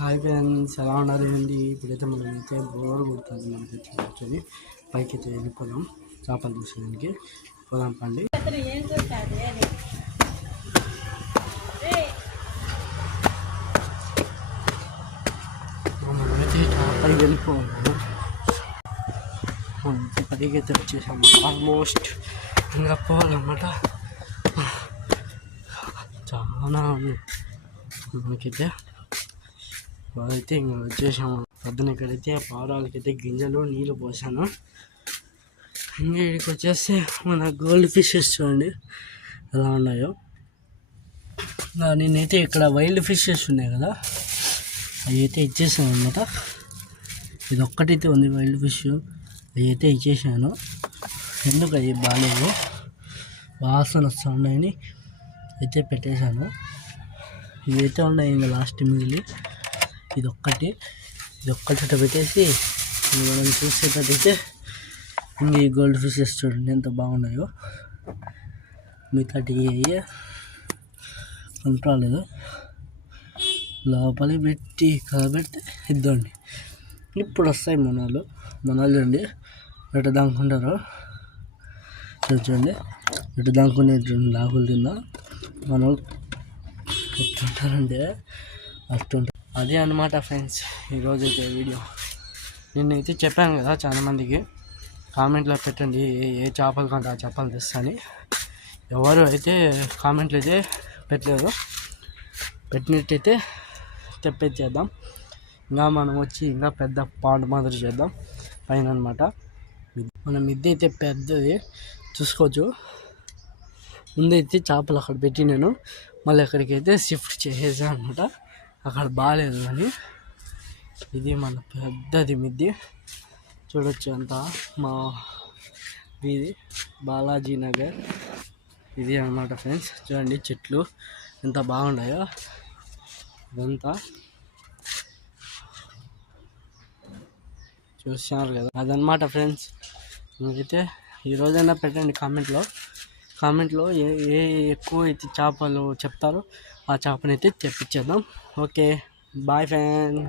Hi friends, ఎలా ఉన్నారు ఏంటి? ఇప్పుడైతే మనం అయితే బోర్ కొడుతుంది. మనకి వచ్చి పైకి అయితే వెళ్ళిపోదాం చేపలు తీసుకోవడానికి. పోదాం పండి. మనమైతే పైకి వెళ్ళిపోవాలి. పైకి అయితే వచ్చేసాము. ఆల్మోస్ట్ ఇంకా పోవాలన్నమాట. చాలా మనకైతే అయితే ఇంకా వచ్చేసాము. పొద్దున ఇక్కడైతే పావురాలకైతే గింజలు నీళ్ళు పోసాను. ఇంకా ఇక్కడికి వచ్చేస్తే మన గోల్డ్ ఫిషెస్ చూడండి ఎలా ఉన్నాయో. నేనైతే ఇక్కడ వైల్డ్ ఫిషెస్ ఉన్నాయి కదా, అవి అయితే ఇచ్చేసాను అనమాట. ఇది ఒక్కటైతే ఉంది వైల్డ్ ఫిష్, అవి అయితే ఇచ్చేసాను. ఎందుకు అవి బాగాలేవు, వాసన వస్తూ ఉన్నాయని అయితే పెట్టేశాను. ఇవైతే ఉన్నాయి ఇంకా లాస్ట్ మిగిలి. ఇది ఒక్కటి పెట్టేసి మనం చూసేటట్టయితే ఇంక ఈ గోల్డ్ ఫిషెస్ చూడండి ఎంత బాగున్నాయో. మిగతాటి అంత రాలేదు, లోపలికి పెట్టి కలబెట్టి ఇద్దండి. ఇప్పుడు వస్తాయి మొనాలు చూడండి ఎటు దాక్కుంటారో. చూడండి ఎటు దాక్కునే లాకులు తిన్నా మనలు ఎట్లుంటారంటే అట్లుంటారు. అదే అన్నమాట ఫ్రెండ్స్ ఈరోజైతే వీడియో. నేనైతే చెప్పాను కదా చాలామందికి కామెంట్లో పెట్టండి ఏ చేపలు కంటే ఆ చేపలు తెస్తాని. ఎవరు అయితే కామెంట్లు అయితే పెట్టలేదు. పెట్టినట్టయితే తెప్పించేద్దాం. ఇంకా మనం వచ్చి ఇంకా పెద్ద పాండ్ మాదిరి చేద్దాం పైన అనమాట. మన మిద్దె అయితే పెద్దది చూసుకోవచ్చు. ముందైతే చేపలు అక్కడ పెట్టి నేను మళ్ళీ అక్కడికి అయితే షిఫ్ట్ చేసేసాను అనమాట. అక్కడ బాగాలేదు అని. ఇది మన పెద్దది మిద్దె చూడొచ్చు. అంతా మా వీధి బాలాజీ నగర్ ఇది అన్నమాట ఫ్రెండ్స్. చూడండి చెట్లు ఎంత బాగున్నాయో. ఇదంతా చూస్తున్నారు కదా, అదనమాట ఫ్రెండ్స్. మీరైతే ఈరోజైనా పెట్టండి కామెంట్లో ఏ ఎక్కువ అయితే చేపలు చెప్తారో ఆ చేపనైతే తెప్పించేద్దాం. Okay, bye friends.